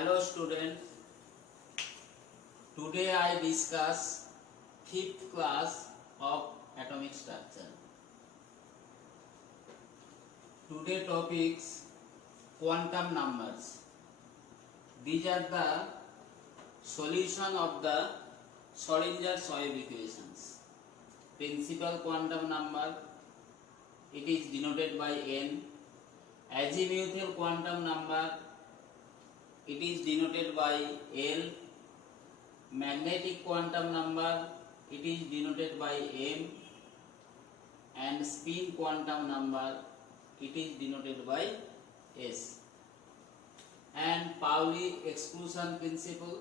Hello student, today I discuss 5th class of atomic structure. Today topics quantum numbers. These are the solution of the Schrödinger's-Wave equations. Principal quantum number, it is denoted by n. Azimuthal quantum number, it is denoted by L. Magnetic quantum number, it is denoted by M. And spin quantum number, it is denoted by S. And Pauli exclusion principle,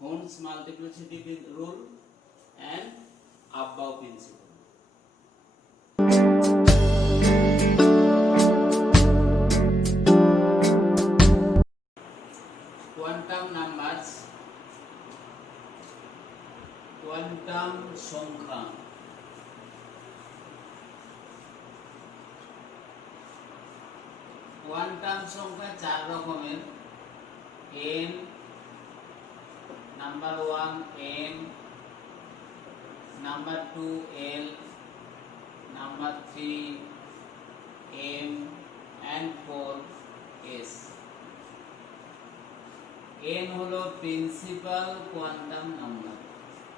Hund's multiplicity rule, and Abbaugh principle. Quantum numbers, quantum সংখ্যা। Quantum সংখ্যা চার রকমের। n, number 1 n, number 2 l, number 3 m, and 4 s. n হলো principal quantum number.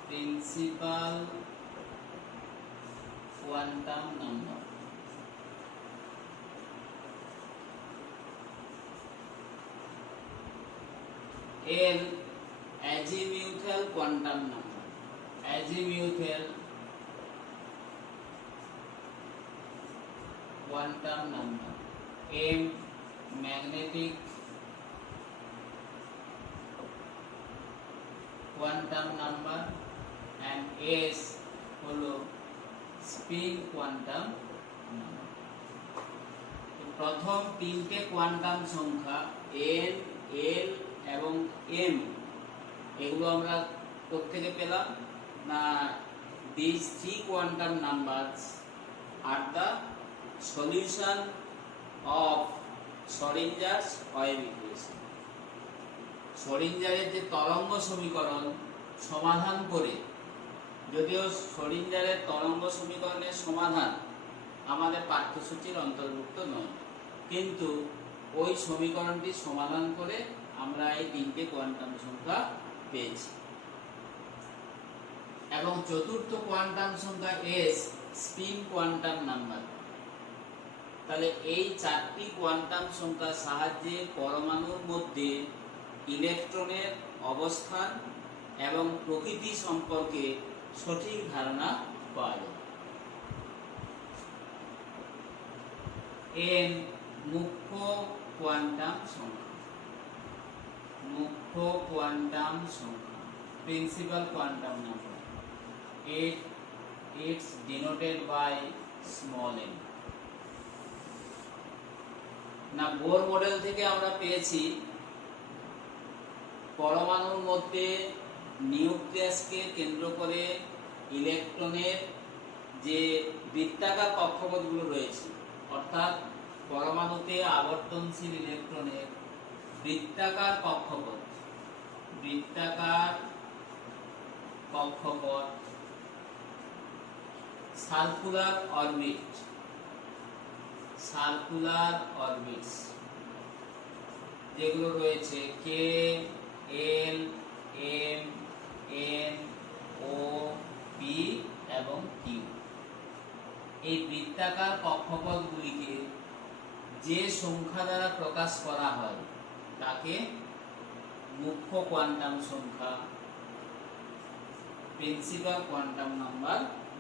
Principal quantum number. l azimuthal quantum number। azimuthal quantum number। m magnetic quantum number, and s হলো spin quantum number। প্রথম তিনটে quantum সংখ্যা n, l এবং m, এগুলো আমরা কোত্থেকে পেলাম না these three quantum numbers are the solution of Schrödinger's-Wave equation। শ্রোডিঞ্জারের যে তরঙ্গ সমীকরণ সমাধান করে, যদিও শ্রোডিঞ্জারের তরঙ্গ সমীকরণের সমাধান আমাদের পাঠ্যসূচির অন্তর্ভুক্ত নয়, কিন্তু ওই সমীকরণটি সমাধান করে আমরা এই তিনটে কোয়ান্টাম সংখ্যা পেয়েছি। এবং চতুর্থ কোয়ান্টাম সংখ্যা এস স্পিন কোয়ান্টাম নাম্বার। তাহলে এই চারটি কোয়ান্টাম সংখ্যার সাহায্যে পরমাণুর মধ্যে ইলেকট্রনের অবস্থান এবং প্রকৃতি সম্পর্কে সঠিক ধারণা পাওয়া যায়। এন মুখ্য কোয়ান্টাম সংখ্যা। মুখ্য কোয়ান্টাম সংখ্যা, principal quantum number. It's denoted by small n। না বোর মডেল থেকে আমরা পেয়েছি পরমাণুর মধ্যে নিউক্লিয়াসকে কেন্দ্র করে ইলেকট্রনের যে বৃত্তাকার কক্ষপথগুলো রয়েছে, অর্থাৎ পরমাণুতে আবর্তনশীল ইলেকট্রনের বৃত্তাকার কক্ষপথ, বৃত্তাকার কক্ষপথ, সার্কুলার অরবিট, সার্কুলার অরবিটস যেগুলো রয়েছে কে, L, M, N, O, P এবং কিউ। এই বৃত্তাকার কক্ষপথগুলিকে যে সংখ্যা দ্বারা প্রকাশ করা হয় তাকে মুখ্য কোয়ান্টাম সংখ্যা, প্রিন্সিপাল কোয়ান্টাম নাম্বার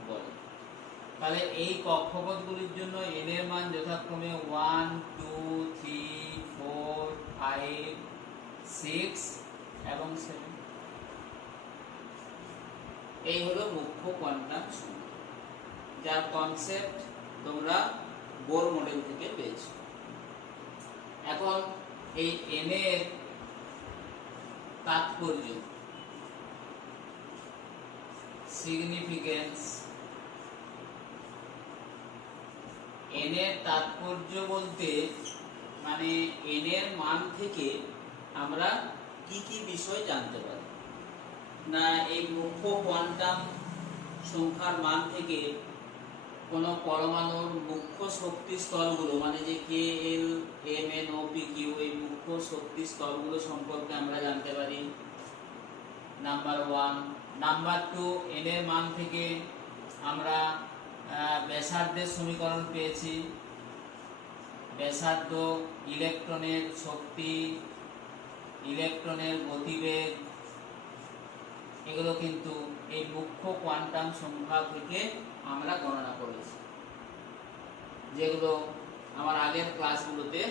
বলে। তাহলে এই কক্ষপথগুলির জন্য n এর মান যথাক্রমে 1, 2, 3, 4, 5, 6 এবং 7। এই হলো মুখ্য কোয়ান্টাম সংখ্যা, যার কনসেপ্ট তোমরা বোর মডেল থেকে পেয়েছো। এখন এই n এর তাৎপর্য, সিগনিফিকেন্স। n এর তাৎপর্য বলতে মানে n এর মান থেকে আমরা কি কি বিষয় জানতে পারি না? এই মুখ্য কোয়ান্টাম সংখ্যার মান থেকে কোন পরমাণুর মুখ্য শক্তি স্তরগুলো, মানে যে K L M N O P Q, এই মুখ্য শক্তি স্তরগুলো সম্পর্কে আমরা জানতে পারি, নাম্বার 1। নাম্বার 2, এন এর মান থেকে আমরা ব্যাসার্ধের সমীকরণ পেয়েছি। ব্যাসার্ধ, ইলেকট্রনের শক্তি, ইলেকট্রনের গতিবেগ, এগুলো কিন্তু এই মুখ্য কোয়ান্টাম সংখ্যা থেকে আমরা গণনা করেছি, যেগুলো আমার আগের ক্লাসগুলোতে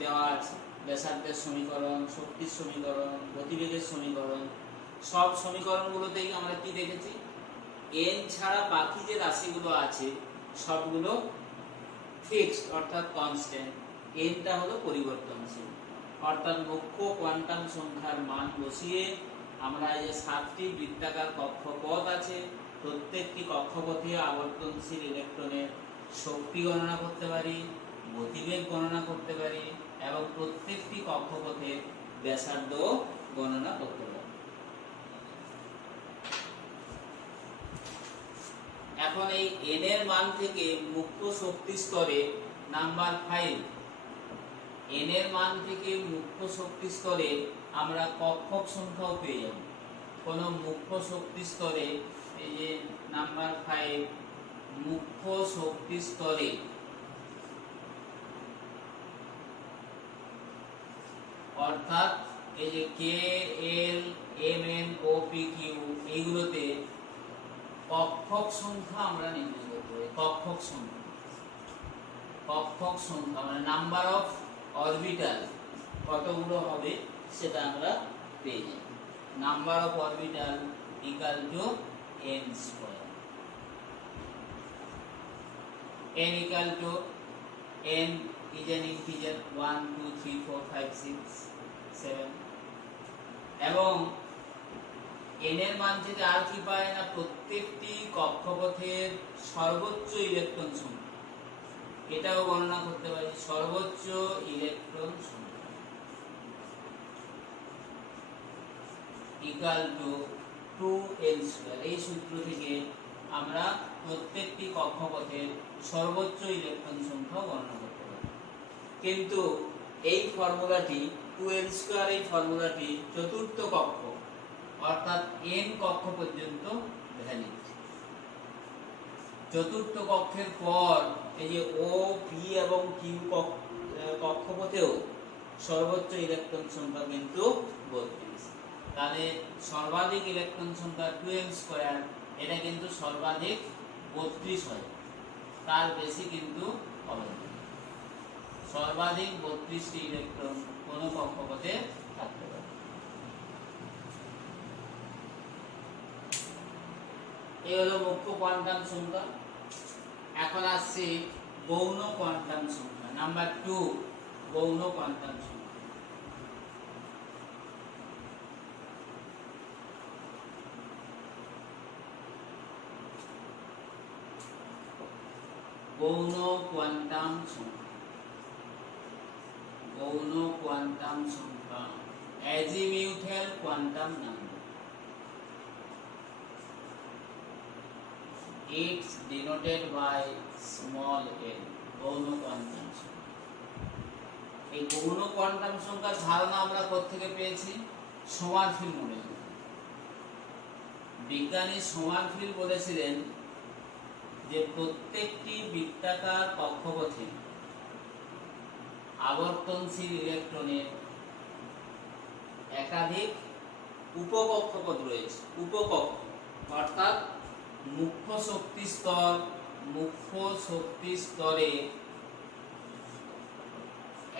দেওয়া আছে। ব্যাসার্ধের সমীকরণ, শক্তির সমীকরণ, গতিবেগের সমীকরণ, সব সমীকরণগুলোতেই আমরা কি দেখেছি, এন ছাড়া বাকি যে রাশিগুলো আছে সবগুলো ফিক্সড অর্থাৎ কনস্ট্যান্ট, এনটা হলো পরিবর্তনশীল। অর্থাৎ মুখ্য কোয়ান্টাম সংখ্যার মান বসিয়ে আমরা এই যে 7টি বৃত্তাকার কক্ষপথ আছে, প্রত্যেকটি কক্ষপথে আবর্তনশীল ইলেকট্রনের শক্তি গণনা করতে পারি, গতিবেগ গণনা করতে পারি এবং প্রত্যেকটি কক্ষপথে ব্যাসার্ধ গণনা করতে পারি। এখন এই এন এর মান থেকে মুখ্য শক্তি স্তরে নাম্বার 5, এন এর মান থেকে মুখ্য শক্তি স্তরে আমরা কক্ষক সংখ্যাও পেয়ে যাব। কোন মুখ্য শক্তি স্তরে, এই যে নাম্বার 5, মুখ্য শক্তি স্তরে অর্থাৎ এই যে K L M N O P Q, এইগুলোতে কক্ষক সংখ্যা আমরা নির্ণয় করতে পারি। কক্ষক সংখ্যা মানে নাম্বার অফ অরবিটাল কতগুলো হবে সেটা আমরা পেয়ে যাই। Number of orbital equal to n square. n equal to n is an integer 1 2 3 4 5 6 7 এবং n এর মান থেকে আর কি পায় না, প্রত্যেকটি কক্ষপথের সর্বোচ্চ ইলেকট্রন সংখ্যা, এটাও গণনা করতে পারি। সর্বোচ্চ ইলেকট্রন সংখ্যা ইকুয়াল টু 2n স্কয়ার। এই সূত্র থেকে আমরা প্রত্যেকটি কক্ষপথের সর্বোচ্চ ইলেকট্রন সংখ্যা গণনা করতে পারি। কিন্তু এই ফর্মুলাটি 2n স্কয়ার, এই ফর্মুলাটি চতুর্থ কক্ষ অর্থাৎ n কক্ষ পর্যন্ত ভ্যালিড। চতুর্থ কক্ষের পর এই যে ও পি এবং কিউ কক্ষপথেও সর্বোচ্চ ইলেকট্রন সংখ্যা কিন্তু 32। তাহলে সর্বাধিক ইলেকট্রন সংখ্যা 2n স্কয়ার, এটা কিন্তু সর্বাধিক 32 হয়, তার বেশি কিন্তু হবে না। সর্বাধিক 32টি ইলেকট্রন কোন কক্ষপথে থাকতে পারে। এই হলো মুখ্য কোয়ান্টাম সংখ্যা। এখন আসছে গৌণ কোয়ান্টাম সংখ্যা, নাম্বার 2, গৌণ কোয়ান্টাম সংখ্যা। গৌণ কোয়ান্টাম সংখ্যা, গৌণ কোয়ান্টাম সংখ্যা, azimuthal quantum number. It's denoted by small n, গৌণ কোয়ান্টাম সংখ্যা। এই গৌণ কোয়ান্টাম সংখ্যার ধারণা আমরা কোত্থেকে পেয়েছি? Sommerfeld model. বিজ্ঞানী সোমারফিল্ড বলেছিলেন যে প্রত্যেকটি বৃত্তাকার কক্ষপথে আবর্তনশীল ইলেকট্রনের একাধিক উপকক্ষপথ রয়েছে। উপকক্ষ অর্থাৎ মুখ্য শক্তি স্তর, মুখ্য শক্তি স্তরে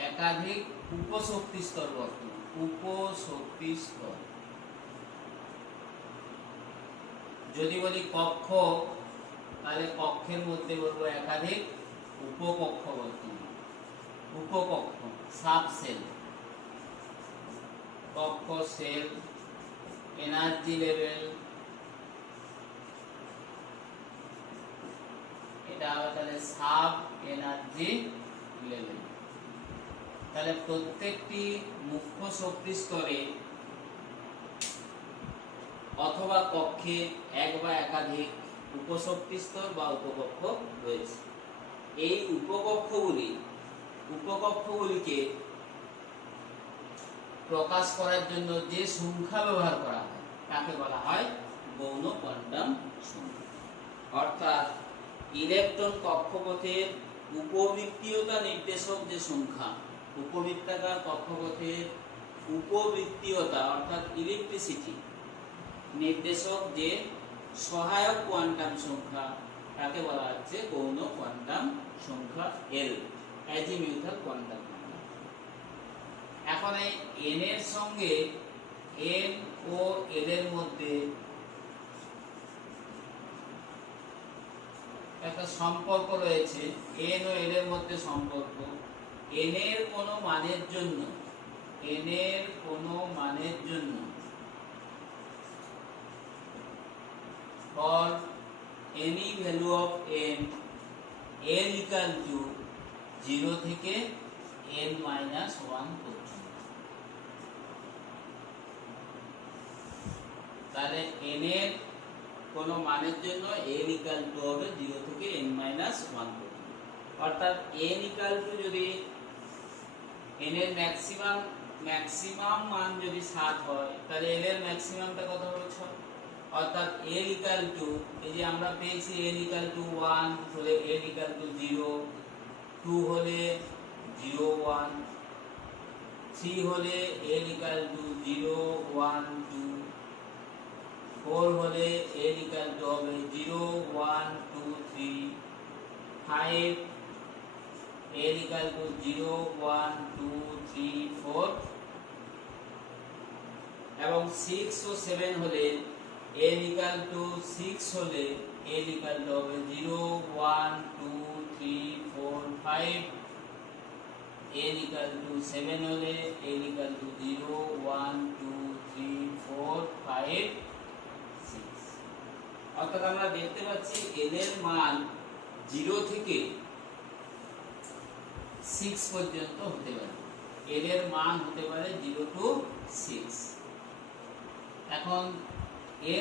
একাধিক উপশক্তি স্তর বর্তমান। উপশক্তি স্তর যদি বলি কক্ষ, তাহলে কক্ষের মধ্যে বলবো একাধিক উপকক্ষ বর্তমান। উপকক্ষ সাব সেল, কক্ষ সেল, এনার্জি লেভেল, এটা হবে তাহলে সাব এনার্জি লেভেল। তাহলে প্রত্যেকটি মুখ্য শক্তি স্তরে অথবা কক্ষে এক বা একাধিক উপশক্তি স্তর বা উপকক্ষ রয়েছে। এই উপকক্ষগুলিকে প্রকাশ করার জন্য যে সংখ্যা ব্যবহার করা হয় তাকে বলা হয় গৌণ কোয়ান্টাম সংখ্যা। অর্থাৎ ইলেকট্রন কক্ষপথের উপবৃত্তীয়তা নির্দেশক যে সংখ্যা, উপবৃত্তাকার কক্ষপথের উপবৃত্তীয়তা অর্থাৎ ইলেকট্রিসিটি নির্দেশক যে সহায়ক কোয়ান্টাম সংখ্যা তাকে বলা হচ্ছে গৌণ কোয়ান্টাম সংখ্যা এল, অ্যাজিমিউথাল কোয়ান্টাম সংখ্যা। এখন এই এন এর সঙ্গে এন ও এল এর মধ্যে একটা সম্পর্ক রয়েছে, এন ও এল এর মধ্যে সম্পর্ক। এন এর কোনো মানের জন্য for any value of n equal to 0 থেকে n minus 1 পর্যন্ত। তাহলে n এর কোন মানের জন্য n equal to হবে 0 থেকে n minus 1 পর্যন্ত। অর্থাৎ n equal to যদি n এর ম্যাক্সিমাম মান যদি 7 হয় তাহলে l এর ম্যাক্সিমামটা কত হবে 6। অর্থাৎ l equal to এই যে আমরা পেয়েছি l equal to 1 হলে l equal to 0, 2 হলে 0 1, 3 হলে l equal to 0 1 2, 4 হলে l equal to হবে 0 1 2 3, 5 l equal to 0 1 2 3 4 এবং 6 ও 7 হলে l equal to 6 হলে l equal to হবে 0 1 2 3 4 5, l equal to 7 হলে l equal to 0 1 2 3 4 5 6। অর্থাৎ আমরা দেখতে পাচ্ছি l এর মান 0 থেকে 6 পর্যন্ত হতে পারে। l এর মান হতে পারে 0 to 6। এখন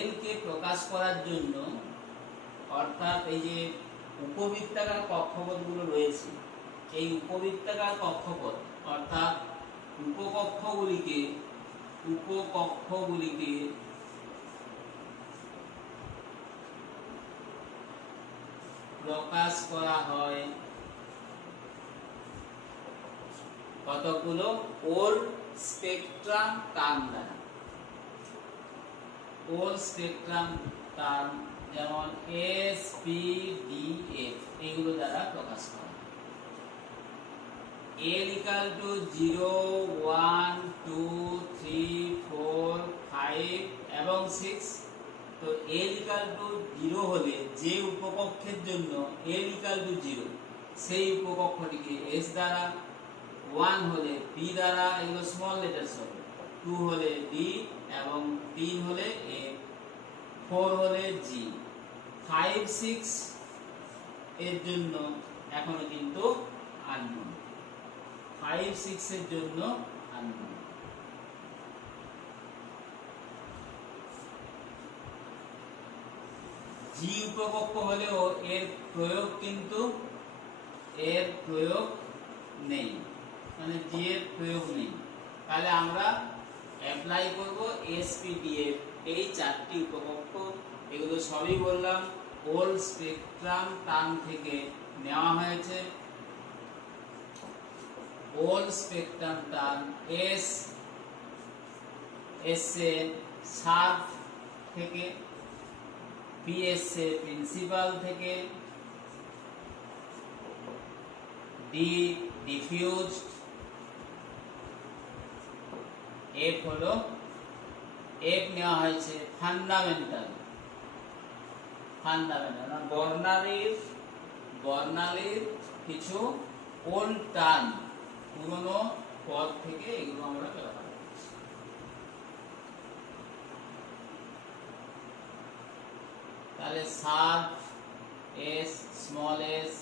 l কে প্রকাশ করার জন্য অর্থাৎ এই যে উপবৃত্তাকার কক্ষপথগুলো রয়েছে, এই উপবৃত্তাকার কক্ষপথ অর্থাৎ উপকক্ষগুলিকে প্রকাশ করা হয় কতগুলো ওর স্পেকট্রাম টার্ম দ্বারা। ওর স্পেকট্রাম টার্ম যেমন এস পি ডি এফ এগুলো দ্বারা প্রকাশ করা হয়। l equal to 0 1 2 3 4 5 এবং 6। তো l equal to 0 হলে যে উপকক্ষের জন্য l equal to 0 সেই উপকক্ষটিকে s দ্বারা, 1 হলে p দ্বারা, এগুলো স্মল লেটারস হবে, 2 হলে d এবং 3 হলে f, 4 হলে g, 5 6 এর জন্য এখনো কিন্তু আননোন, 5 6 এর জন্য আননোন। g উপকক্ষ হলেও এর প্রয়োগ নেই, মানে g এর প্রয়োগ নেই। তাহলে আমরা অ্যাপ্লাই করব এসপিডিএফ এই চারটি উপকক্ষ। এগুলো সবই বললাম হোল স্পেকট্রাম টার্ম থেকে নেওয়া হয়েছে। হোল স্পেকট্রাম টার্ম এস এসএ শার্প থেকে, পিএসএ প্রিন্সিপাল থেকে, ডি ডিফিউজড, এফ হলো এফ নেওয়া হয়েছে ফান্ডামেন্টাল বর্ণালীর কিছু ওল্ড টার্ম, পুরনো পদ থেকে এগুলো আমরা ব্যবহার করছি। তাহলে sharp S, small S,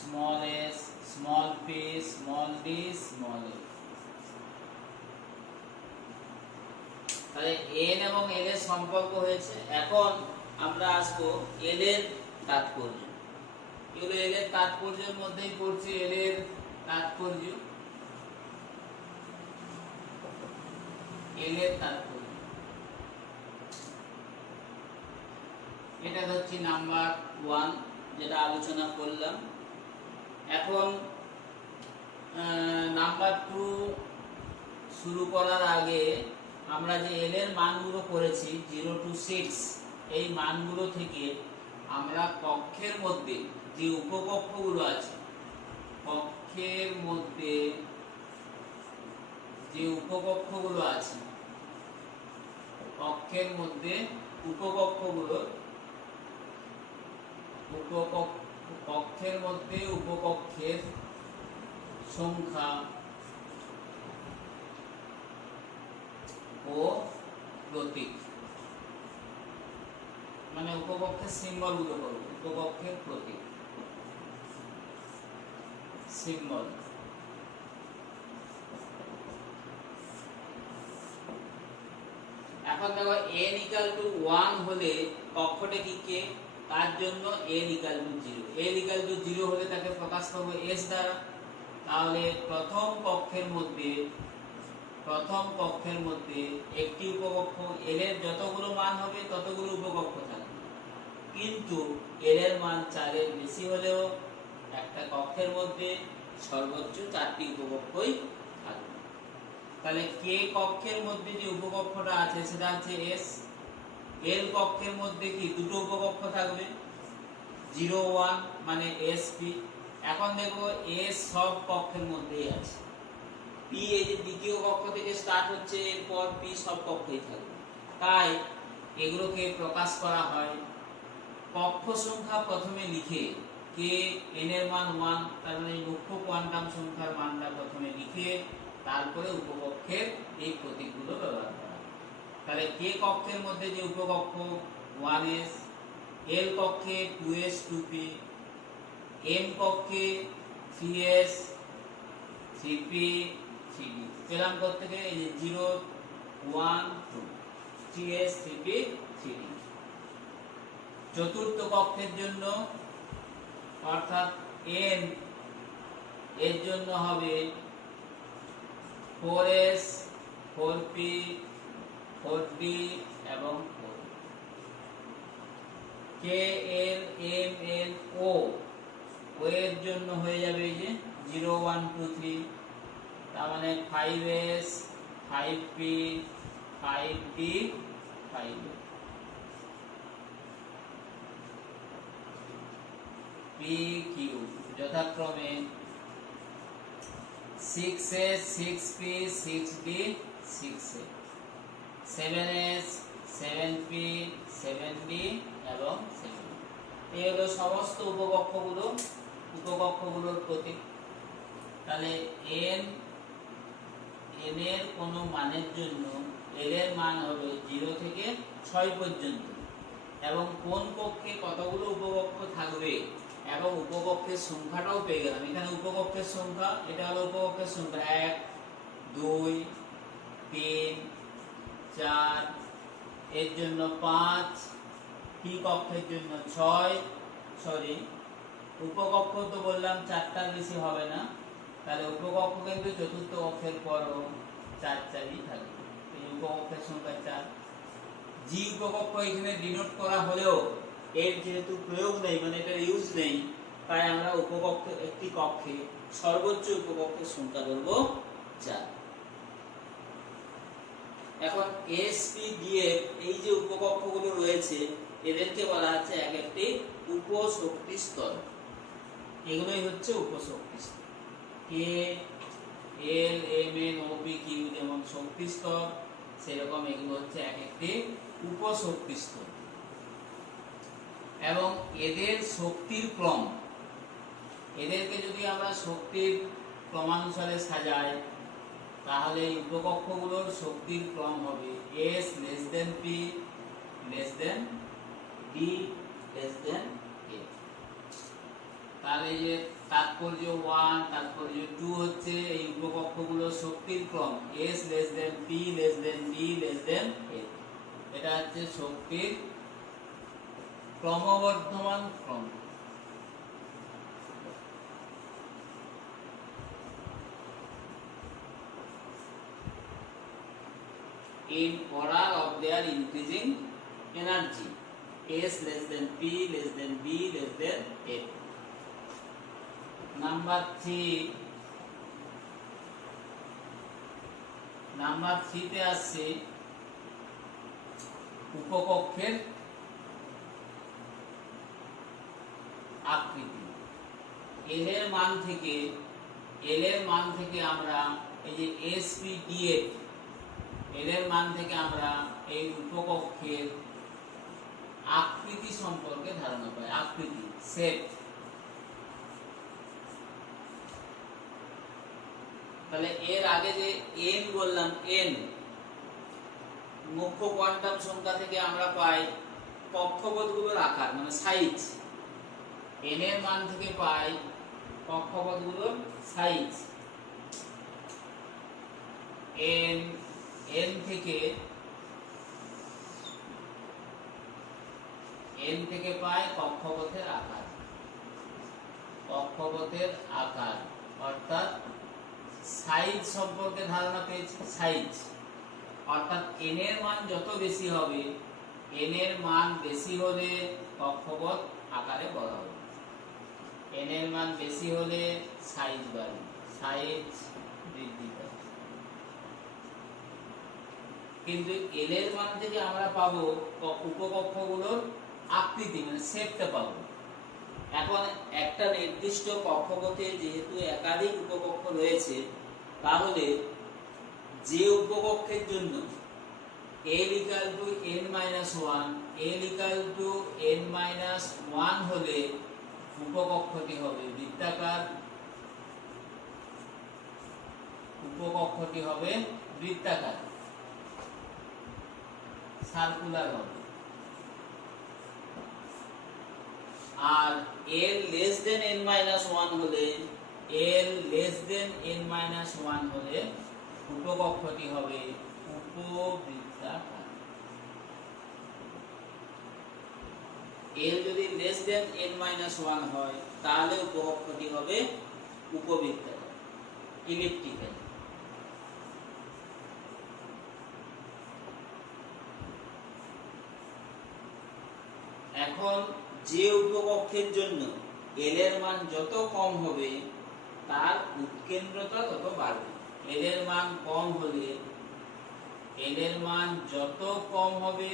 small s, small p, small d, small f। তাহলে এন এবং এল এর সম্পর্ক হয়েছে। এখন আমরা আসবো এল এর তাৎপর্য। এগুলো এল এর তাৎপর্যের মধ্যেই পড়ছে। এল এর তাৎপর্য, এল এর তাৎপর্য এটা হচ্ছে নাম্বার 1 যেটা আলোচনা করলাম। এখন নাম্বার 2 শুরু করার আগে আমরা যে এল এর মানগুলো করেছি 0 to 6, এই মানগুলো থেকে আমরা কক্ষের মধ্যে যে উপকক্ষগুলো আছে, কক্ষের মধ্যে যে উপকক্ষগুলো আছে, কক্ষের মধ্যে উপকক্ষগুলো, কক্ষের মধ্যে উপকক্ষের সংখ্যা ও প্রতীক, মানে উপকক্ষের সিম্বল গুলো করব, উপকক্ষের প্রতীক সিম্বল। এখন দেখো n = 1 হলে কক্ষটা কি কে, তার জন্য n = 0। n = 0 হলে তাকে প্রকাশ করব s দ্বারা। তাহলে প্রথম কক্ষের মধ্যে একটি উপকক্ষ, l এর যতগুলো মান হবে ততগুলো উপকক্ষ থাকবে, কিন্তু l এর মান 4 এর বেশি হলেও একটা কক্ষের মধ্যে সর্বোচ্চ 4টি উপকক্ষই থাকবে। তাহলে কে কক্ষের মধ্যে যে উপকক্ষটা আছে সেটা হচ্ছে s। l কক্ষের মধ্যে কি দুটো উপকক্ষ থাকবে, 0 1 মানে sp। এখন দেখো s সব কক্ষের মধ্যেই আছে, p এই যে দ্বিতীয় কক্ষ থেকে স্টার্ট হচ্ছে, এরপর p সব কক্ষেই থাকবে। তাই এগুলোকে প্রকাশ করা হয় কক্ষ সংখ্যা প্রথমে লিখে, কে n এর মান 1, তার মানে মুখ্য কোয়ান্টাম সংখ্যার মানটা প্রথমে লিখে তারপরে উপকক্ষের এই প্রতীকগুলো ব্যবহার করা। তাহলে কে কক্ষের মধ্যে যে উপকক্ষ 1s, l কক্ষে 2s 2p, m কক্ষে 3s 3p 3d। পেলাম থেকে এই যে 0 1 2 3s 3p 3d। চতুর্থ কক্ষের জন্য অর্থাৎ n এর জন্য হবে 4s 4p 4d এবং 4। কে এল এম এল ও এর জন্য হয়ে যাবে এই যে 0 1 2 3, তার মানে 5s 5p 5d 5d। p q যথাক্রমে 6s 6p 6d 6a, 7s 7p 7d এবং 7d। এই হলো সমস্ত উপকক্ষগুলোর প্রতীক। তাহলে n এর কোন মানের জন্য l এর মান হবে 0 থেকে 6 পর্যন্ত, এবং কোন কক্ষে কতগুলো উপকক্ষ থাকবে এবং উপকক্ষের সংখ্যাটাও পেয়ে গেলাম। এখানে উপকক্ষের সংখ্যা, এটা হলো উপকক্ষের সংখ্যা 1 2 3 4, এর জন্য 5, টি কক্ষের জন্য 6, সরি উপকক্ষ তো বললাম 4টার বেশি হবে না, তাহলে উপকক্ষ কিন্তু চতুর্থ কক্ষের পরও 4 4ই থাকবে। এই উপকক্ষের সংখ্যা 4। জি উপকক্ষ এখানে ডিনোট করা হলেও এর যেহেতু প্রয়োগ নেই, মানে এটা ইউজ নেই, তাই আমরা উপকক্ষ একটি কক্ষে সর্বোচ্চ উপকক্ষের সংখ্যা ধরব 4। এখন SP DF এই যে উপকক্ষগুলো রয়েছে এদেরকে বলা হচ্ছে এক একটি উপশক্তি স্তর। এগুলোই হচ্ছে উপশক্তি স্তর। K L M N O P Q যেমন শক্তি স্তর, সেরকম এগুলো হচ্ছে এক একটি উপশক্তি স্তর। এবং এদের শক্তির ক্রম, এদেরকে যদি আমরা শক্তির ক্রমানুসারে সাজাই তাহলে উপকক্ষগুলোর শক্তির ক্রম হবে s p d a। তাহলে এই যে তাৎপর্য 1 তাৎপর্য 2 হচ্ছে এই উপকক্ষগুলো শক্তির ক্রম s less than p less than d less than a। এটা হচ্ছে শক্তির ক্রমবর্ধমান ক্রম। in order of their increasing energy, s less than p less than b less than a। Number 3 তে আসছে উপকক্ষের আকৃতি। l এর মান থেকে আমরা এই যে SPDF l এর মান থেকে আমরা এই উপকক্ষের আকৃতি সম্পর্কে ধারণা পাই। আকৃতি শেপ। তাহলে এর আগে যে n বললাম, n মুখ্য কোয়ান্টাম সংখ্যা থেকে আমরা পাই কক্ষপথগুলোর আকার মানে সাইজ। n এর মান থেকে পাই কক্ষপথগুলোর সাইজ। n থেকে পাই কক্ষপথের আকার অর্থাৎ সাইজ সম্পর্কে ধারণা পেয়েছি। সাইজ অর্থাৎ n এর মান যত বেশি হবে, n এর মান বেশি হলে কক্ষপথ আকারে বড় হবে। n এর মান বেশি হলে সাইজ বাড়বে, সাইজ বৃদ্ধি পাবে। কিন্তু l এর মান থেকে আমরা পাবো উপকক্ষগুলোর আকৃতি মানে শেপটা পাবো। এখন একটা নির্দিষ্ট কক্ষপথে যেহেতু একাধিক উপকক্ষ রয়েছে, তাহলে যে উপকক্ষের জন্য l = n-1 l = n-1 হলে উপকক্ষটি হবে বৃত্তাকার। সার্কুলার হবে। আর l less than n-1 হলে উপকক্ষটি হবে উপবৃত্তাকার। l যদি less than n-1 হয় তাহলে উপকক্ষটি হবে উপবৃত্তাকার, ইলিপ্টিক্যাল। এখন যে উপকক্ষের জন্য l এর মান যত কম হবে তার উৎকেন্দ্রতা তত বাড়বে। l এর মান কম হলে l এর মান যত কম হবে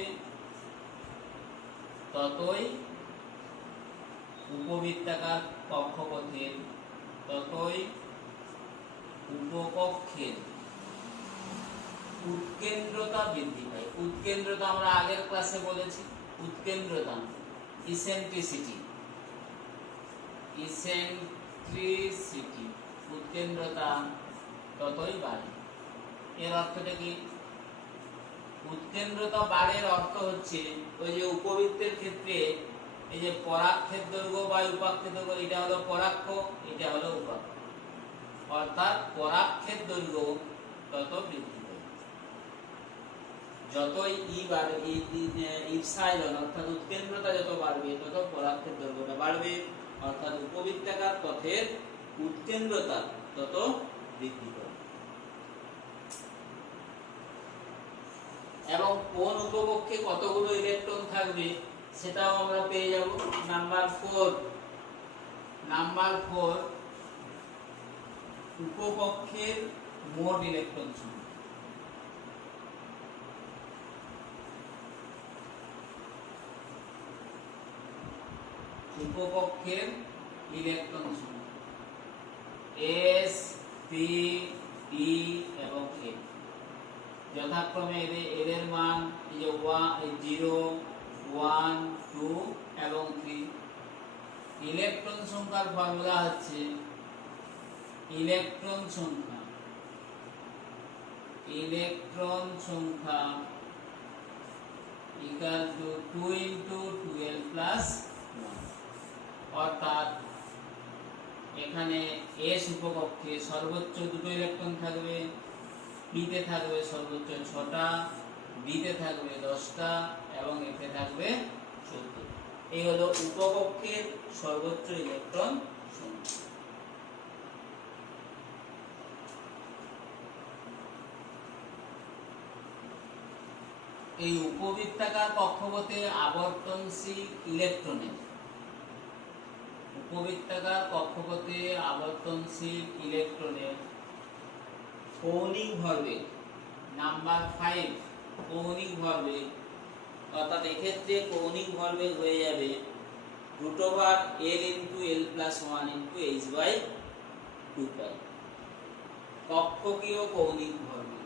ততই উপবৃত্তাকার কক্ষপথের ততই উপকক্ষের উৎকেন্দ্রতা বৃদ্ধি পায়। উৎকেন্দ্রতা আমরা আগের ক্লাসে বলেছি। উৎকেন্দ্রতা ইসেন্ট্রিসিটি উৎকেন্দ্রতা ততই বাড়ে। এর অর্থটা কি? উৎকেন্দ্রতা বাড়ের অর্থ হচ্ছে ওই যে উপবৃত্তের ক্ষেত্রে এই যে পরাক্ষের দৈর্ঘ্য বা উপাক্ষের দৈর্ঘ্য, এটা হলো পরাক্ষ, এটা হলো উপাক্ষ। অর্থাৎ পরাক্ষের দৈর্ঘ্য তত বৃদ্ধি পায়। যতই ই বাড়বে, ইপসাইলন অর্থাৎ উৎকেন্দ্রতা যত বাড়বে তত পরাক্ষের দৈর্ঘ্যটা বাড়বে, অর্থাৎ উপবৃত্তাকার পথের উৎকেন্দ্রতা তত বৃদ্ধি পাবে। এবং কোন উপকক্ষে কতগুলো ইলেকট্রন থাকবে সেটাও আমরা পেয়ে যাব। নাম্বার 4 উপকক্ষের মোট ইলেকট্রন সংখ্যা। উপকক্ষের ইলেকট্রন সংখ্যা s, p, d এবং a যথাক্রমে এর মান এই যে 0, 1, 2 এবং 3। ইলেকট্রন সংখ্যার ফর্মুলা হচ্ছে ইলেকট্রন সংখ্যা equal to 2 × 12 + 1, অর্থাৎ যেখানে এস উপকক্ষে সর্বোচ্চ দুটো ইলেকট্রন থাকবে, পিতে থাকবে সর্বোচ্চ 6টা, বিতে থাকবে 10টা এবং এতে থাকবে 14। এই হলো উপকক্ষের সর্বোচ্চ ইলেকট্রন সংখ্যা। এই উপবৃত্তাকার কক্ষপথে আবর্তনশীল ইলেকট্রনের কৌণিক ভরবেগ নাম্বার 5, কৌণিক ভরবেগ, অর্থাৎ এক্ষেত্রে কৌণিক ভরবেগ হয়ে যাবে √L × L+1 × h/2π। কক্ষকীয় কৌণিক ভরবেগ,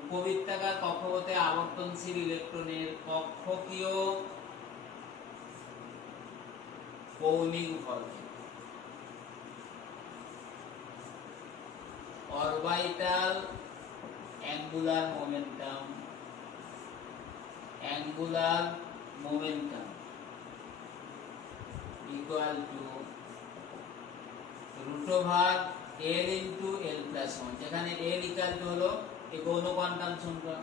উপবৃত্তাকার কক্ষপথে আবর্তনশীল ইলেকট্রনের কক্ষকীয় কৌণিক ভরবেগ। Orbital angular momentum equal to √L × L+1, যেখানে L ইকুয়াল টু হলো এই গৌণ কোয়ান্টাম সংখ্যা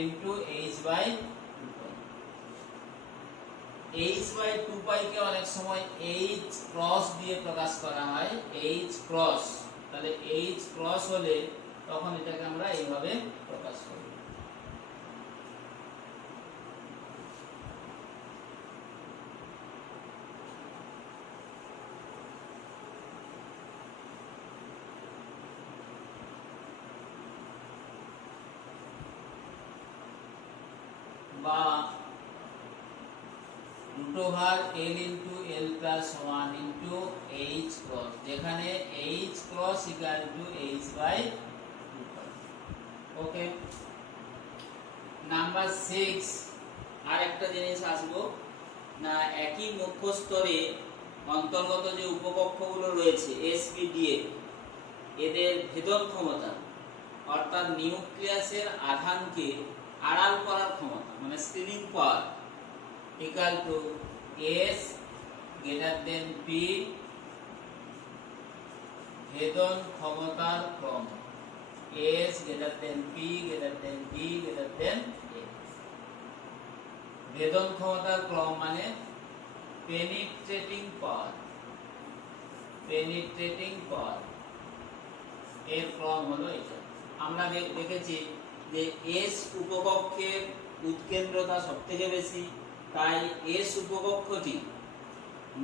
ইনটু h/2π। h/2π কে অনেক সময় h ক্রস দিয়ে প্রকাশ করা হয়, h ক্রস। তাহলে h ক্রস হলে তখন এটাকে আমরা এইভাবে প্রকাশ করি। বা √L × L+1 × h ক্রস, যেখানে h cross equal to h/2π। Okay, number 6, আর একটা জিনিস আসবো না, একই মুখ্য স্তরে অন্তর্গত যে উপকক্ষগুলো রয়েছে SPDF, এদের ভেদন ক্ষমতা অর্থাৎ নিউক্লিয়াসের আধানকে আড়াল করার ক্ষমতা মানে screening power equal to S > P ভেদন ক্ষমতার ক্রম, S > P D A। ভেদন ক্ষমতার ক্রম মানে পেনিট্রেটিং পাওয়ার এর ক্রম হলো এটা। আমরা দেখেছি যে S উপকক্ষের উৎকেন্দ্রতা সবথেকে বেশি, তাই S উপকক্ষটি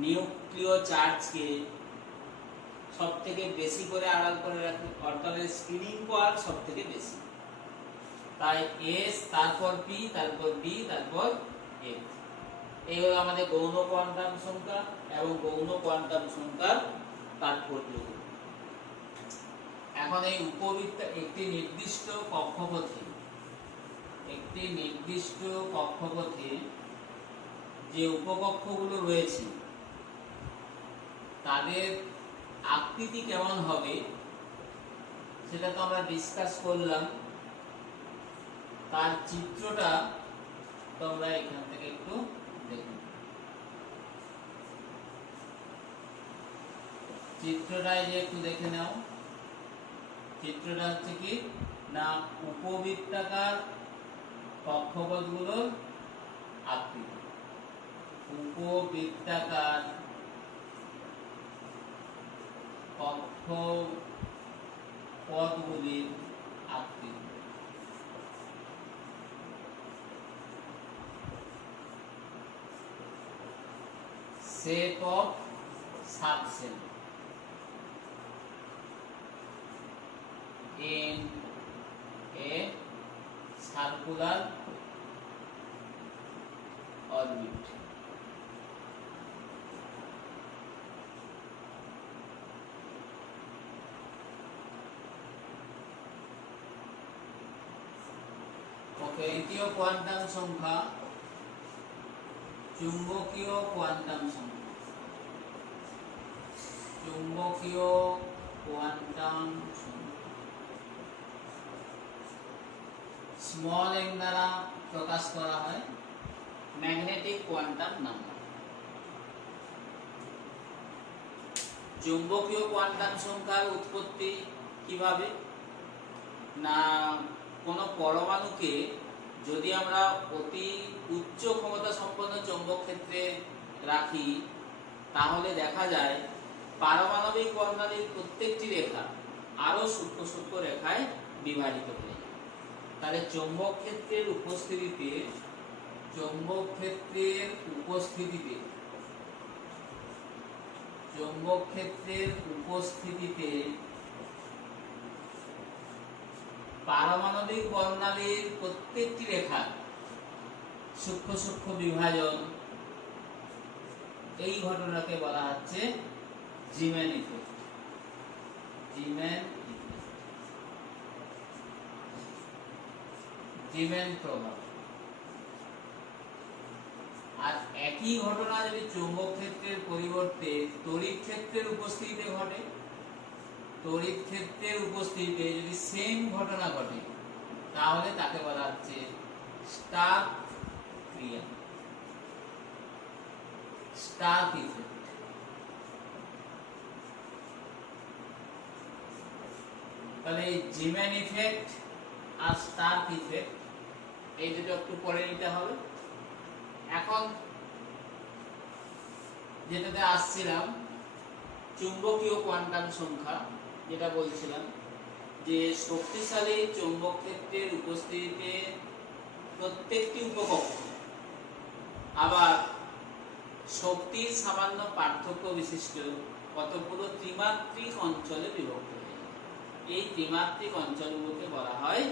নিউক্লিয় চার্জকে সবথেকে বেশি করে আড়াল করে রাখে, অর্থাৎ স্ক্রিনিং পাওয়ার সবথেকে বেশি। তাই S, তারপর P, তারপর D, তারপর F। এই হলো আমাদের গৌণ কোয়ান্টাম সংখ্যা এবং গৌণ কোয়ান্টাম সংখ্যার তাৎপর্য। এখন এই উপবৃত্ত একটি নির্দিষ্ট কক্ষপথে যে উপকক্ষগুলো রয়েছে তাদের আকৃতি কেমন হবে সেটা তো আমরা ডিসকাস করলাম। তার চিত্রটা তোমরা এখান থেকে একটু দেখুন। চিত্রটা যে একটু দেখে নাও। চিত্রটা হচ্ছে কি না, উপবৃত্তাকার কক্ষপথগুলোর আকৃতি, উপবৃত্তাকার কক্ষপথগুলির আকৃতি। shape of subshell in a circular orbit. তৃতীয় কোয়ান্টাম সংখ্যা চুম্বকীয় কোয়ান্টাম সংখ্যা। চুম্বকীয় কোয়ান্টাম সংখ্যা স্মল m দ্বারা প্রকাশ করা হয়, ম্যাগনেটিক কোয়ান্টাম নাম্বার। চৌম্বকীয় কোয়ান্টাম সংখ্যার উৎপত্তি কিভাবে? না, কোনো পরমাণুকে যদি আমরা অতি উচ্চ ক্ষমতা সম্পন্ন চৌম্বক ক্ষেত্রে রাখি, তাহলে দেখা যায় পারমাণবিক বর্ণালীর প্রত্যেকটি রেখা আরো সূক্ষ্ম সূক্ষ্ম রেখায় বিভাজিত হয়ে যায়। তাহলে চৌম্বক ক্ষেত্রের উপস্থিতিতে পারমাণবিক বর্ণালীর প্রত্যেকটি রেখা সূক্ষ্ম সূক্ষ্ম বিভাজন, এই ঘটনাকে বলা হচ্ছে জিম্যান ইফেক্ট। জিম্যান প্রভাব। আর একই ঘটনা যদি চৌম্বক ক্ষেত্রের পরিবর্তে তড়িৎ ক্ষেত্রের উপস্থিতিতে ঘটে, তড়িৎ ক্ষেত্রের উপস্থিতিতে যদি সেম ঘটনা ঘটে, তাহলে তাকে বলা হচ্ছে স্টার্ক ক্রিয়া, স্টার্ক ইফেক্ট। তাহলে জিম্যান ইফেক্ট আর স্টার্ক ইফেক্ট এই দুটো একটু পরে নিতে হবে। এখন যেটাতে আসছিলাম, চুম্বকীয় কোয়ান্টাম সংখ্যা, যেটা বলছিলাম যে শক্তিশালী চৌম্বক ক্ষেত্রের উপস্থিতিতে প্রত্যেকটি উপকক্ষ আবার শক্তির সামান্য পার্থক্য বিশিষ্ট কতগুলো ত্রিমাত্রিক অঞ্চলে বিভক্ত হয়ে যায়। এই ত্রিমাত্রিক অঞ্চলগুলোকে বলা হয়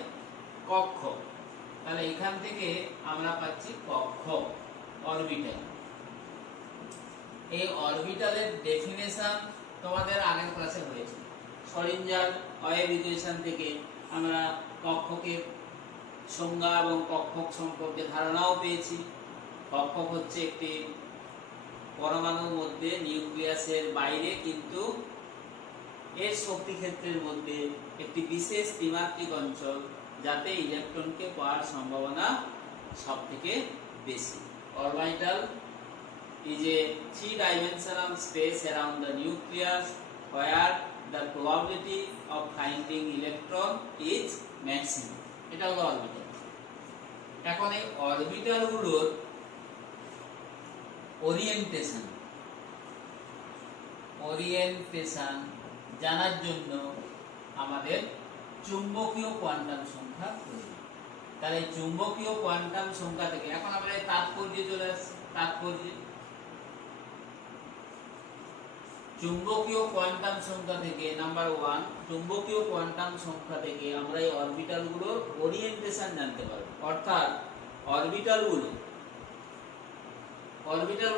কক্ষ। তাহলে এখান থেকে আমরা পাচ্ছি কক্ষ, অরবিটাল। এই অরবিটালের ডেফিনেশন তোমাদের আগের ক্লাসে হয়েছে। শ্রোডিঞ্জার ওয়েভ ইকুয়েশন থেকে আমরা কক্ষকে সংজ্ঞা এবং কক্ষক সম্পর্কে ধারণাও পেয়েছি। কক্ষক হচ্ছে একটি পরমাণুর মধ্যে নিউক্লিয়াসের বাইরে কিন্তু এর শক্তি ক্ষেত্রের মধ্যে একটি বিশেষ ত্রিমাত্রিক অঞ্চল, যাতে ইলেকট্রনকে পাওয়ার সম্ভাবনা সবথেকে বেশি। Orbital is a three-dimensional space around the nucleus where the probability of finding electron is maximum. এটা হলো অরবিটাল। এখন এই অরবিটালগুলোর ওরিয়েন্টেশন জানার জন্য আমাদের চুম্বকীয় কোয়ান্টাম সংখ্যা প্রয়োজন। তাহলে চুম্বকীয় কোয়ান্টাম সংখ্যা থেকে এখন আমরা এই তাৎপর্যে চলে আসছি। তাৎপর্য চুম্বকীয় কোয়ান্টাম সংখ্যা থেকে নাম্বার 1, চুম্বকীয় কোয়ান্টাম সংখ্যা থেকে আমরা এই অরবিটালগুলোর ওরিয়েন্টেশন জানতে পারব। অর্থাৎ অরবিটাল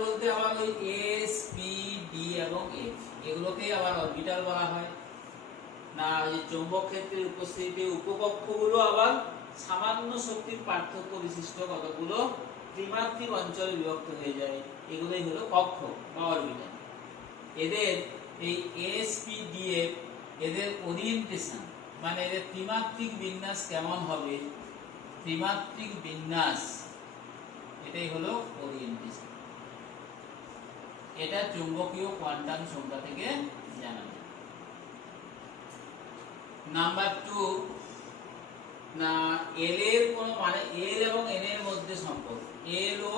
বলতে আবার ওই এস, পি, ডি এবং এফ, এগুলোকেই আবার অরবিটাল বলা হয়। না, এই চৌম্বক ক্ষেত্রের উপস্থিতিতে উপকক্ষগুলো আবার সামান্য শক্তির পার্থক্য বিশিষ্ট কতগুলো ত্রিমাত্রিক অঞ্চলে বিভক্ত হয়ে যায়, এগুলোই হলো কক্ষ বা অরবিটাল। এদের এই এস, পি, ডি, এফ এদের ওরিয়েন্টেশন মানে এদের ত্রিমাত্রিক বিন্যাস কেমন হবে, ত্রিমাত্রিক বিন্যাস, এটাই হলো ওরিয়েন্টেশন। এটা চুম্বকীয় কোয়ান্টাম সংখ্যা থেকে জানা যায়। নাম্বার 2, না এল এর কোন মানে এল এবং এন এর মধ্যে সম্পর্ক, এল ও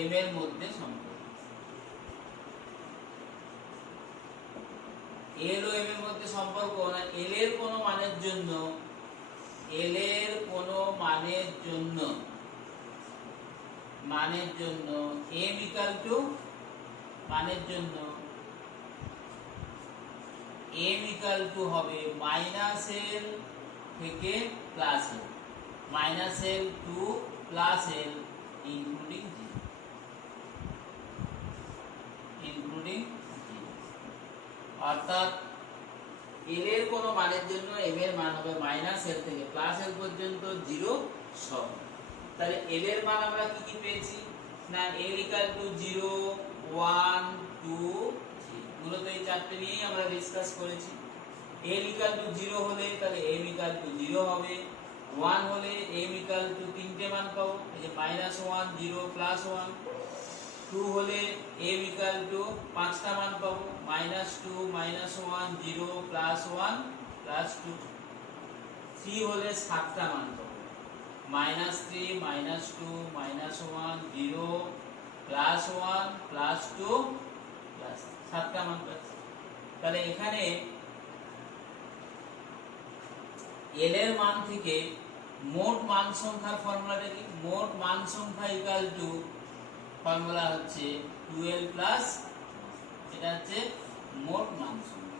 এম এর মধ্যে সম্পর্ক, এল ও এম এর মধ্যে সম্পর্ক না এল এর কোন মানের জন্য, এল এর কোন মানের জন্য এম ইকুয়াল টু মানের জন্য এম ইকুয়াল টু হবে মাইনাস এল থেকে plus L, minus L two plus L including জি, অর্থাৎ এল এর কোন মানের জন্য এম এর মান হবে মাইনাস এল থেকে প্লাস এল পর্যন্ত 0 সব। তাহলে এল এর মান আমরা কি কি পেয়েছি, না এল ইকুয়াল টু 0, 1, 2, 3, মূলত এই চারটি নিয়েই আমরা ডিসকাস করেছি। এল ইকুয়াল টু 0 হলে তাহলে এম ইকুয়াল টু 0 হবে, 1 হলে এম ইকুয়াল টু তিনটে মান পাবো, এই যে -1, 0, +1, 2 হলে m ইকুয়াল টু 5টা মান পাবো, -2 -1 0 +1 +2। 3 হলে 7টা মান পাবো, -3 -2 -1 0 +1 +2 7টা মান পাচ্ছি। তাহলে এখানে l এর মান থেকে মোট মান সংখ্যার ফর্মুলাটা কি? মোট মান সংখ্যা ইকুয়াল টু ফর্মুলা হচ্ছে 12 প্লাস, এটা হচ্ছে মোট মান সংখ্যা।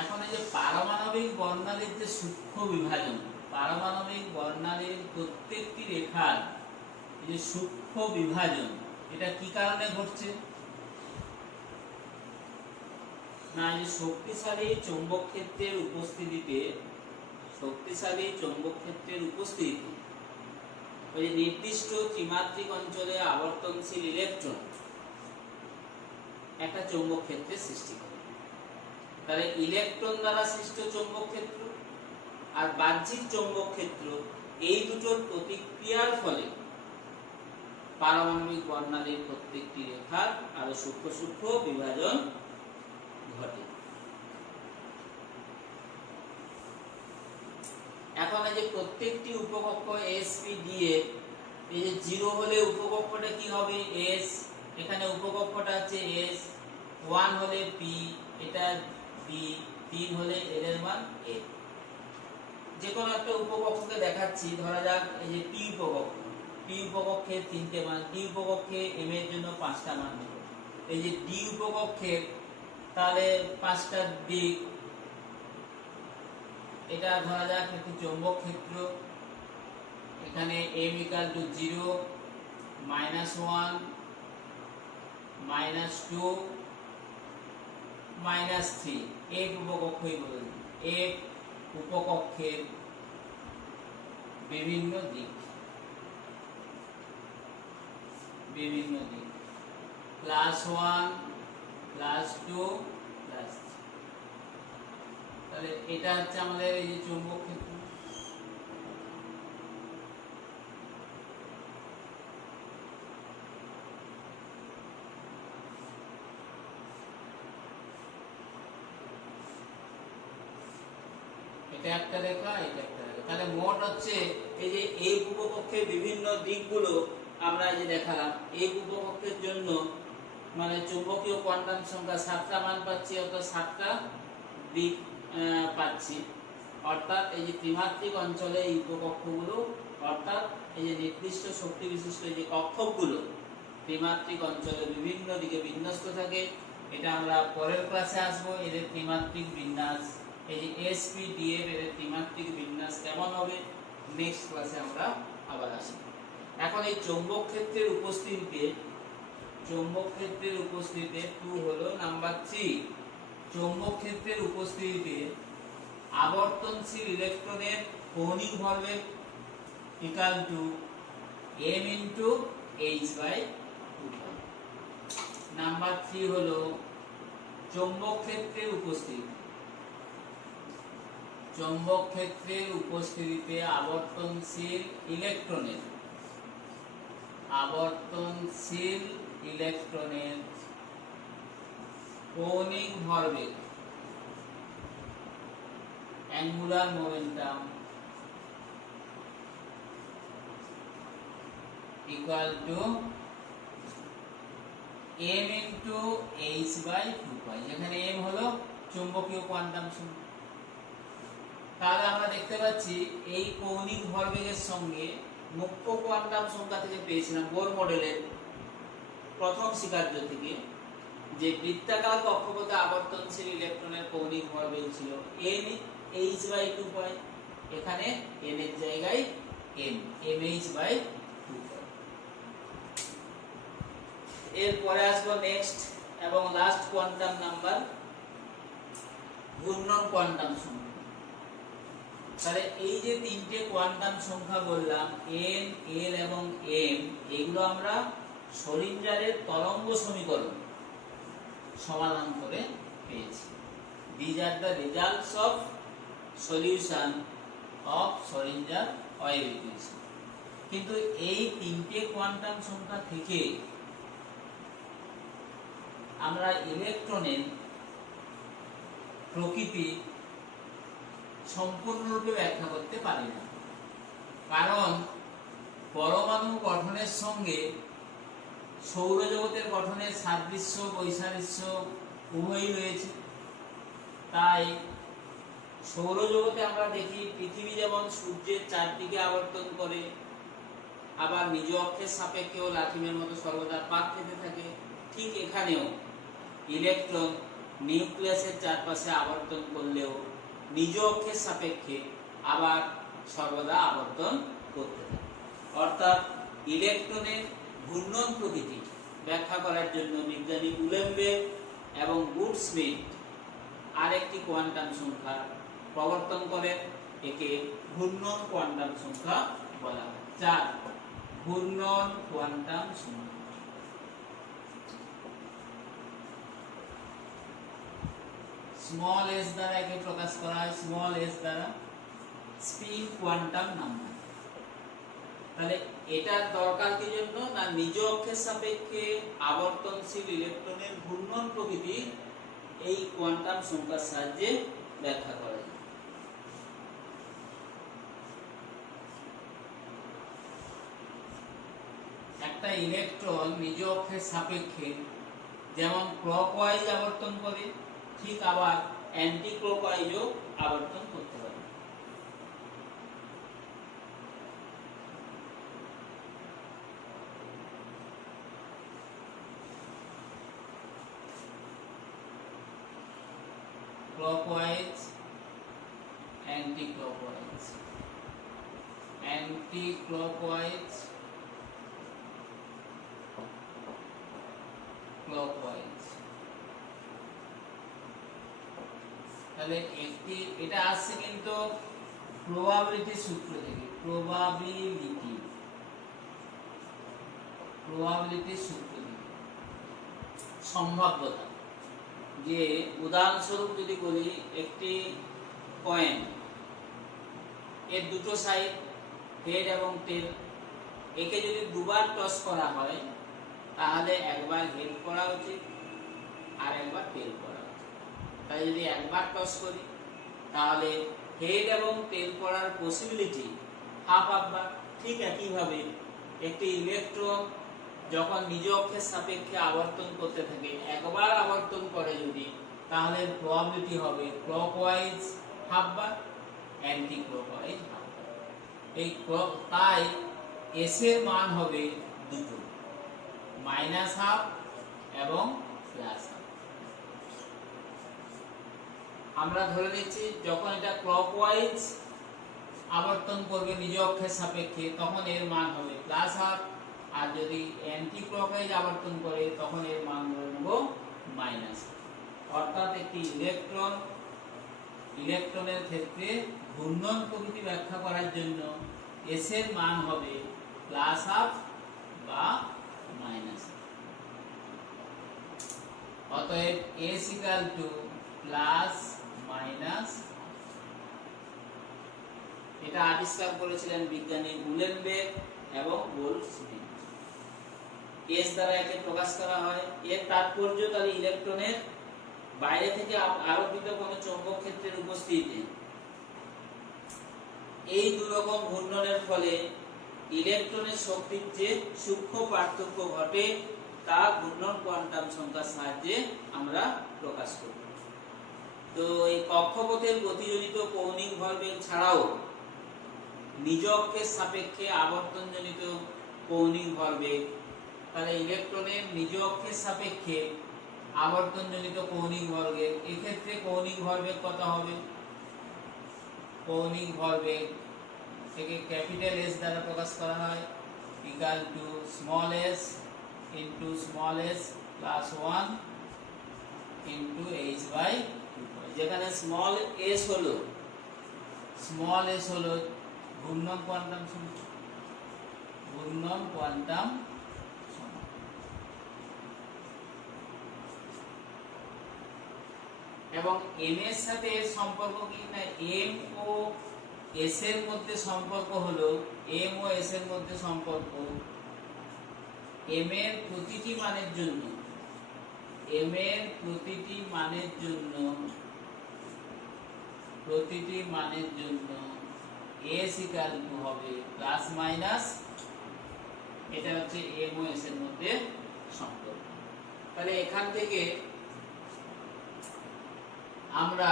এখন এই যে পারমাণবিক বর্ণালীর যে সূক্ষ্ম বিভাজন, পারমাণবিক বর্ণালীর প্রত্যেকটি রেখার যে সূক্ষ্ম বিভাজন, এটা কি কারণে ঘটছে? না, এই শক্তিশালী চৌম্বক ক্ষেত্রের উপস্থিতিতে, শক্তিশালী চৌম্বক ক্ষেত্রের উপস্থিতিতে ওই যে নির্দিষ্ট ত্রিমাত্রিক অঞ্চলে আবর্তনশীল ইলেকট্রন একটা চৌম্বক ক্ষেত্রের সৃষ্টি করে। তাহলে ইলেকট্রন দ্বারা সৃষ্ট চৌম্বক ক্ষেত্র আর বাহ্যিক চৌম্বক ক্ষেত্র, এই দুটোর প্রতিক্রিয়ার ফলে পারমাণবিক বর্ণালীর প্রত্যেকটি রেখার আরো সূক্ষ্ম সূক্ষ্ম বিভাজন ঘটে। এখন এই যে প্রত্যেকটি উপকক্ষ SPDF, এই যে 0 হলে উপকক্ষটা কি হবে? S, এখানে উপকক্ষটা হচ্ছে S, 1 হলে P, এটা B, 3 হলে L এর মান A। যে কোনো একটা উপকক্ষকে দেখাচ্ছি, ধরা যাক এই যে P উপকক্ষ, P উপকক্ষে 3টে মান, D উপকক্ষে M এর জন্য 5টা মান দেব। এই যে D উপকক্ষের তাহলে 5টা দিক, এটা ধরা যাক একটি চৌম্বক ক্ষেত্র, এখানে m = 0 -1 -2 -3, F উপকক্ষই বলুন, F উপকক্ষের বিভিন্ন দিক, বিভিন্ন দিক +1 +2 +3। তাহলে এটা হচ্ছে আমাদের এই যে চৌম্বক ক্ষেত্র। এটা একটা রেখা, এটা একটা রেখা। তাহলে মোট হচ্ছে এই যে এই উপকক্ষের বিভিন্ন দিকগুলো আমরা যে দেখালাম, এই উপকক্ষের জন্য মানে চৌম্বকীয় কোয়ান্টাম সংখ্যা 7টা মান পাচ্ছি, অর্থাৎ 7টা দিক পাচ্ছি। অর্থাৎ এই যে ত্রিমাত্রিক অঞ্চলে এই উপকক্ষগুলো, অর্থাৎ এই যে নির্দিষ্ট শক্তি বিশিষ্ট যে কক্ষকগুলো ত্রিমাত্রিক অঞ্চলে বিভিন্ন দিকে বিন্যস্ত থাকে। এটা আমরা পরের ক্লাসে আসবো, এদের ত্রিমাত্রিক বিন্যাস, এই যে SPDF এর ত্রিমাত্রিক বিন্যাস কেমন হবে নেক্সট ক্লাসে আমরা আবার আসব। এখন এই চৌম্বক ক্ষেত্রের উপস্থিতিতে, চৌম্বক ক্ষেত্রের উপস্থিতিতে 2 হলো নাম্বার 3, চৌম্বক ক্ষেত্রের উপস্থিতিতে আবর্তনশীল ইলেকট্রনের কৌণিক ভরবেগ equal to m × h/2। Number 3 হলো চৌম্বক ক্ষেত্রের উপস্থিতি, চৌম্বক ক্ষেত্রের উপস্থিতিতে আবর্তনশীল ইলেকট্রনের, আবর্তনশীল ইলেকট্রনের কৌণিক ভরবেগ, angular momentum equal to m × h/2π, যেখানে m হলো চৌম্বকীয় কোয়ান্টাম সংখ্যা। তাহলে আমরা দেখতে পাচ্ছি এই কৌণিক ভরবেগের সঙ্গে মুখ্য কোয়ান্টাম সংখ্যা থেকে পেয়েছিলাম বোর মডেলের প্রথম স্বীকার্য থেকে, যে বৃত্তাকার কক্ষপথে আবর্তনশীল ইলেকট্রনের কৌণিক ভরবেগ ছিল mh/2π, এখানে n এর জায়গায় mh/2π। এরপরে আসবো নেক্সট এবং লাস্ট কোয়ান্টাম নাম্বার, ঘূর্ণন কোয়ান্টাম সংখ্যা। তাহলে এই যে তিনটে কোয়ান্টাম সংখ্যা বললাম n, l এবং m, এগুলো আমরা শোরিঞ্জারের তরঙ্গ সমীকরণ সমাধান করে পেয়েছি। These are the results of solution of Schrodinger wave equation. কিন্তু এই তিনটে কোয়ান্টাম সংখ্যা থেকে আমরা ইলেকট্রনের প্রকৃতি সম্পূর্ণরূপে ব্যাখ্যা করতে পারি না, কারণ পরমাণু গঠনের সঙ্গে সৌরজগতের গঠনের সাদৃশ্য বৈসাদৃশ্য উভয়ই রয়েছে। তাই সৌরজগতে আমরা দেখি পৃথিবী যেমন সূর্যের চারদিকে আবর্তন করে, আবার নিজ অক্ষের সাপেক্ষেও লাথিমের মতো সর্বদা পাক খেতে থাকে, ঠিক এখানেও ইলেকট্রন নিউক্লিয়াসের চারপাশে আবর্তন করলেও নিজ অক্ষের সাপেক্ষে আবার সর্বদা আবর্তন করতে থাকে। অর্থাৎ ইলেকট্রনের ঘূর্ণন প্রকৃতি ব্যাখ্যা করার জন্য বিজ্ঞানী উলেনবের্গ এবং গুডস্মিট আরেকটি কোয়ান্টাম সংখ্যা প্রবর্তন করেন, একে ঘূর্ণন কোয়ান্টাম সংখ্যা বলা হয়। 4 ঘূর্ণন কোয়ান্টাম সংখ্যা। স্মল এস দ্বারা একে প্রকাশ করা হয়, স্মল এস দ্বারা স্পিন কোয়ান্টাম নাম্বার। তাহলে এটার দরকার কি জন্য? না নিজ অক্ষের সাপেক্ষে আবর্তনশীল ইলেকট্রনের ঘূর্ণন প্রকৃতি এই কোয়ান্টাম সংখ্যার সাহায্যে ব্যাখ্যা করা যায়। একটা ইলেকট্রন নিজ অক্ষের সাপেক্ষে যেমন ক্লকওয়াইজ আবর্তন করে, ঠিক আবার অ্যান্টি ক্লকওয়াইজও আবর্তন করতে পারে। Clockwise, anti clockwise, anti clockwise, clockwise. তাহলে একটি এটা আসছে কিন্তু প্রবাবিলিটি সূত্র থেকে, প্রবাবিলিটি সূত্র থেকে, সম্ভাব্যতা। যে উদাহরণস্বরূপ যদি বলি একটি কয়েন, এর দুটো সাইড হেড এবং টেল, একে যদি দুবার টস করা হয় তাহলে একবার হেড করা উচিত আর একবার টেল করা উচিত। তাই যদি একবার টস করি তাহলে হেড এবং টেল করার পসিবিলিটি হাফ বার। ঠিক একইভাবে একটি ইলেকট্রন যখন নিজ অক্ষের সাপেক্ষে আবর্তন করতে থাকে, একবার আবর্তন করে যদি, তাহলে প্রবাবিলিটি হবে ক্লকওয়াইজ হাফ বার, অ্যান্টি ক্লকওয়াইজ হাফ বার। এই তাই এস এর মান হবে দুটো, -হাফ এবং +হাফ। আমরা ধরে নিচ্ছি যখন এটা ক্লকওয়াইজ আবর্তন করবে নিজ অক্ষের সাপেক্ষে তখন এর মান হবে +হাফ, আর যদি অ্যান্টি ক্লকওয়াইজ আবর্তন করে তখন এর মান ধরে নেব -হাফ। অর্থাৎ একটি ইলেকট্রনের ক্ষেত্রে ঘূর্ণন প্রকৃতি ব্যাখ্যা করার জন্য এস এর মান হবে +হাফ বা -হাফ। অতএব S +- এটা আবিষ্কার করেছিলেন বিজ্ঞানী উলেনবের্গ এবং গোল্ডস্মিট। এস দ্বারা একে প্রকাশ করা হয়। এর তাৎপর্য তাহলে ইলেকট্রনের বাইরে থেকে আরোপিত কোনো চৌম্বক ক্ষেত্রের উপস্থিতিতে এই দুরকম ঘূর্ণনের ফলে ইলেকট্রনের শক্তির যে সূক্ষ্ম পার্থক্য ঘটে তা ঘূর্ণন কোয়ান্টাম সংখ্যার সাহায্যে আমরা প্রকাশ করি। তো এই কক্ষপথের গতিজনিত কৌণিক ভরবেগ ছাড়াও নিজ অক্ষের সাপেক্ষে আবর্তনজনিত কৌণিক ভরবেগ, তাহলে ইলেকট্রনের নিজ অক্ষের সাপেক্ষে আবর্তনজনিত কৌণিক ভরবেগ, এক্ষেত্রে কৌণিক ভরবেগ কত হবে? কৌণিক ভরবেগ থেকে ক্যাপিটাল এস দ্বারা প্রকাশ করা হয়, equal to small S into small S plus 1 into H by 2, যেখানে স্মল এস হলো ঘূর্ণন কোয়ান্টাম সংখ্যা, ঘূর্ণন কোয়ান্টাম সংখ্যা। এবং এম এর সাথে এর সম্পর্ক কি না, এম ও এস এর মধ্যে সম্পর্ক হলো এম ও এস এর মধ্যে সম্পর্ক এম এর প্রতিটি মানের জন্য এস ইকুয়াল টু হবে প্লাস মাইনাস, এটা হচ্ছে এম ও এস এর মধ্যে সম্পর্ক। তাহলে এখান থেকে আমরা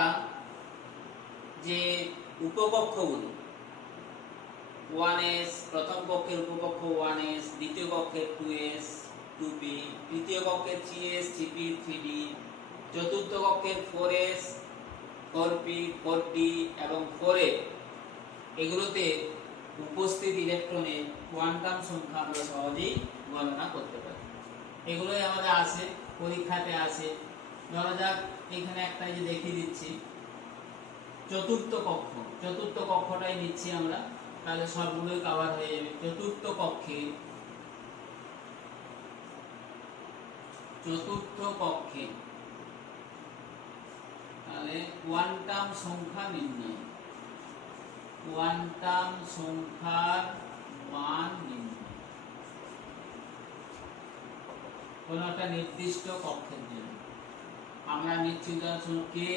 যে উপকক্ষগুলো 1s, প্রথম কক্ষের উপকক্ষ 1s, দ্বিতীয় কক্ষের 2s 2p, তৃতীয় কক্ষের 3s 3p 3d, চতুর্থ কক্ষের 4s 4p 4d এবং 4a, এগুলোতে উপস্থিত ইলেকট্রনের কোয়ান্টাম সংখ্যা আমরা সহজেই গণনা করতে পারি। এগুলোই আমাদের আছে, পরীক্ষাতে আছে। ধরা যাক এখানে একটা যে দেখিয়ে দিচ্ছি চতুর্থ কক্ষটাই নিচ্ছি আমরা, তাহলে সবগুলোই কভার হয়ে যাবে। চতুর্থ কক্ষে তাহলে কোয়ান্টাম সংখ্যা নির্ণয়, কোয়ান্টাম সংখ্যার মান নির্ণয় কোন একটা নির্দিষ্ট কক্ষের জন্য। আমরা নিচ্ছি উদাহরণ কে,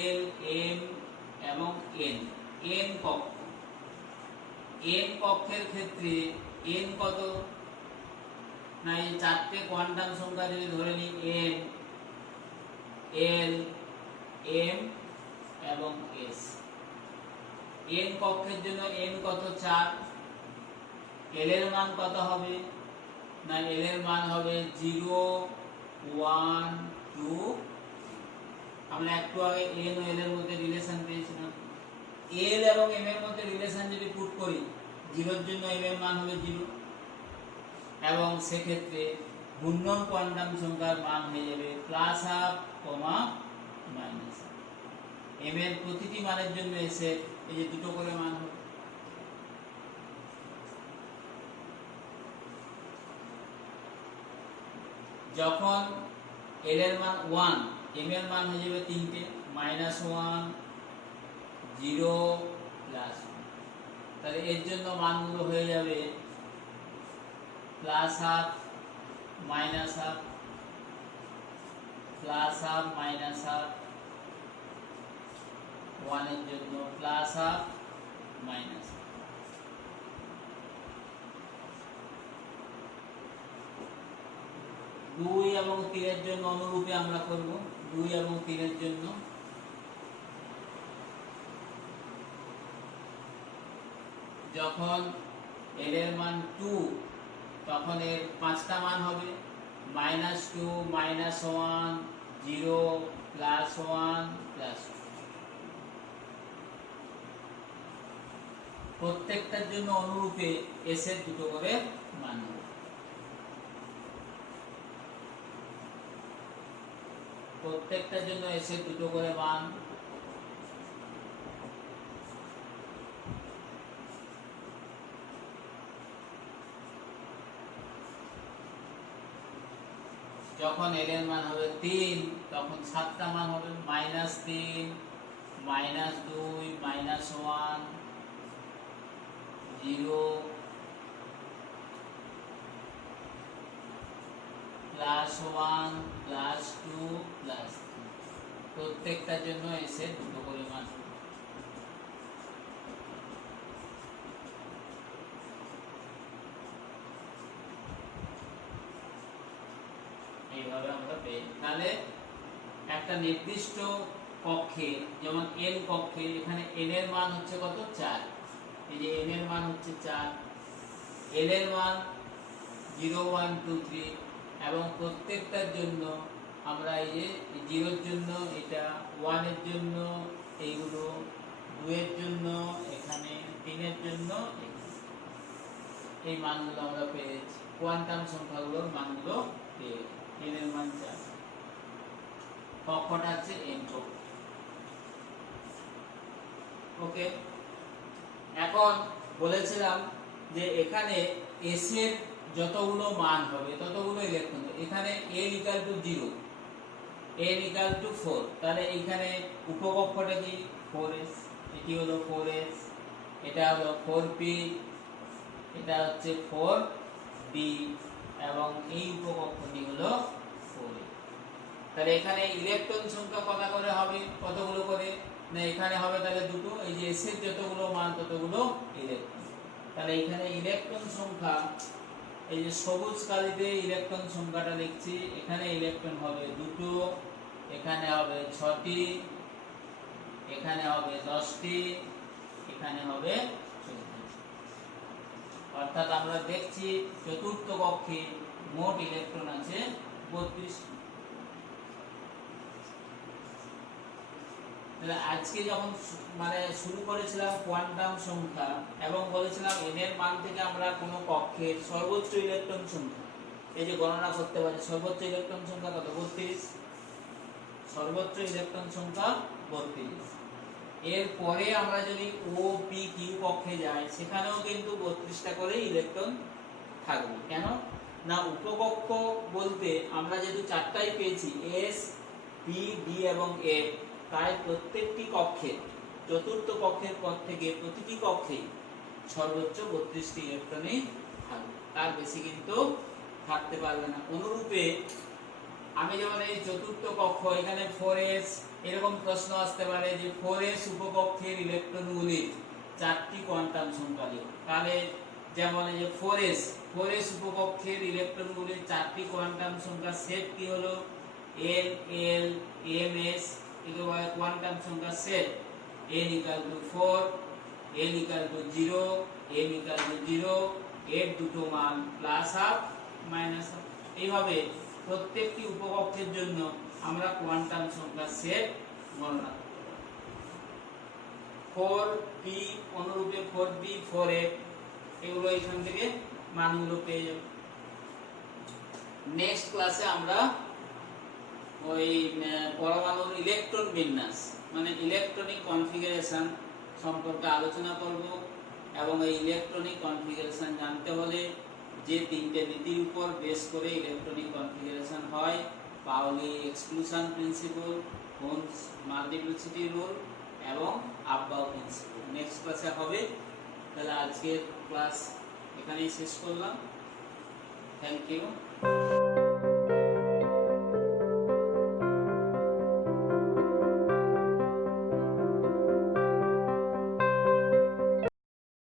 এল, এম এবং এন। এন কক্ষ, এন কক্ষের ক্ষেত্রে এন কত না, এই চারটে কোয়ান্টাম সংখ্যা যদি ধরে নিই এন, এল, এম এবং এস। এন কক্ষের জন্য এন কত 4, এল এর মান কত হবে না, এল এর মান হবে 0 1 2। আমরা একটু আগে এন ও এল এর মধ্যে রিলেশন পেয়েছিলাম। এল এবং এম এর মধ্যে রিলেশন যদি পুট করি, 0 এর জন্য এম এর মান হবে 0 এবং সেক্ষেত্রে ঘূর্ণন কোয়ান্টাম সংখ্যার মান হয়ে যাবে plus half comma minus. M এর প্রতিটি মানের জন্য এসে এই যে দুটো করে মান হবে। যখন এল এর মান 1, এম এর মান হয়ে যাবে 3টে, -1 0 প্লাস। তাহলে এর জন্য মানগুলো হয়ে যাবে plus half minus half, plus half minus half, 1 এর জন্য প্লাস হাফ মাইনাস। 2 এবং 3 এর জন্য অনুরূপে আমরা করব। 2 এবং 3 এর জন্য যখন এল এর মান 2, তখন এর 5টা মান হবে -2 -1 0 +1 +2। প্রত্যেকটার জন্য অনুরূপে এস এর দুটো করে মান হবে। প্রত্যেকটার জন্য এস এর দুটো করে মান। যখন এল এর মান হবে 3, তখন 7টা মান হবে -3 -2 -1 0 +1 +2 +3। প্রত্যেকটার জন্য এস এর দুটো করে মান। এইভাবে আমরা পেয়ে, তাহলে একটা নির্দিষ্ট কক্ষে, যেমন এন কক্ষে, এখানে এন এর মান হচ্ছে কত 4, এই যে এন এর মান হচ্ছে 4, এল এর মান 0 1 2 3 এবং প্রত্যেকটার জন্য আমরা এই যে 0 এর জন্য এটা, 1 এর জন্য এইগুলো, 2 এর জন্য এখানে, 3 এর জন্য এই মানগুলো আমরা পেয়েছি। কোয়ান্টাম সংখ্যাগুলোর মানগুলো পেয়ে এন এর মান 4, কক্ষটা আছে এন কক্ষ। ওকে, এখন বলেছিলাম যে এখানে এস এর যতগুলো মান হবে ততগুলো ইলেকট্রন, এখানে n = 0, n = 4, তাহলে এখানে উপকক্ষটা কি 4s, এটি হলো 4s, এটা হলো 4p, এটা হচ্ছে 4d এবং এই উপকক্ষটি হলো 4a। তাহলে এখানে ইলেকট্রন সংখ্যা কত করে হবে, কতগুলো করে না এখানে হবে তাহলে দুটো, এই যে s এর যতগুলো মান ততগুলো ইলেকট্রন। তাহলে এখানে ইলেকট্রন সংখ্যা, এই যে সবুজ কালিতে ইলেকট্রন সংখ্যাটা লিখছি, এখানে ইলেকট্রন হবে দুটো, এখানে হবে 6টি, এখানে হবে 10টি, এখানে হবে 14টি। অর্থাৎ আমরা দেখছি চতুর্থ কক্ষে মোট ইলেকট্রন আছে 32টি। তাহলে আজকে যখন মানে শুরু করেছিলাম কোয়ান্টাম সংখ্যা এবং বলেছিলাম n এর মান থেকে আমরা কোনো কক্ষের সর্বোচ্চ ইলেকট্রন সংখ্যা এই যে গণনা করতে পারি, সর্বোচ্চ ইলেকট্রন সংখ্যা কত, 32। সর্বোচ্চ ইলেকট্রন সংখ্যা 32। এরপরে আমরা যদি ও পি কিউ কক্ষে যাই সেখানেও কিন্তু 32টা করে ইলেকট্রন থাকবে। কেন না উপকক্ষ বলতে আমরা যেহেতু চারটাই পেয়েছি এস, পি, ডি এবং এফ, তাই প্রত্যেকটি কক্ষে চতুর্থ কক্ষের পর থেকে প্রতিটি কক্ষে সর্বোচ্চ 32টি ইলেকট্রনই থাকবে, তার বেশি কিন্তু থাকতে পারবে না। অনুরূপে আমি যেমন এই চতুর্থ কক্ষ এখানে 4s, এরকম প্রশ্ন আসতে পারে যে 4s উপকক্ষের ইলেকট্রনগুলির চারটি কোয়ান্টাম সংখ্যা লিখো। তাহলে যেমন এই যে 4s উপকক্ষের ইলেকট্রনগুলির চারটি কোয়ান্টাম সংখ্যা সেট কি হলো n, l, ms, এগুলো কোয়ান্টাম সংখ্যা সেট n = 4, l = 0, m = 0, এর দুটো মান +12 -12। এইভাবে প্রত্যেকটি উপকক্ষের জন্য আমরা কোয়ান্টাম সংখ্যা সেট গণনা করতে পারি। 4p অনুরূপে 4b, 4f, এগুলো এখান থেকে মানগুলো পেয়ে যাব। নেক্সট ক্লাসে আমরা ওই পরমাণুর ইলেকট্রন বিন্যাস মানে ইলেকট্রনিক কনফিগারেশন সম্পর্কে আলোচনা করব এবং এই ইলেকট্রনিক কনফিগারেশন জানতে হলে যে তিনটে নীতির উপর বেস করে ইলেকট্রনিক কনফিগারেশন হয়, Pauli exclusion principle, Hund's multiplicity rule এবং আব্বাউ প্রিন্সিপল নেক্সট ক্লাসে হবে। তাহলে আজকের ক্লাস এখানেই শেষ করলাম। Thank you.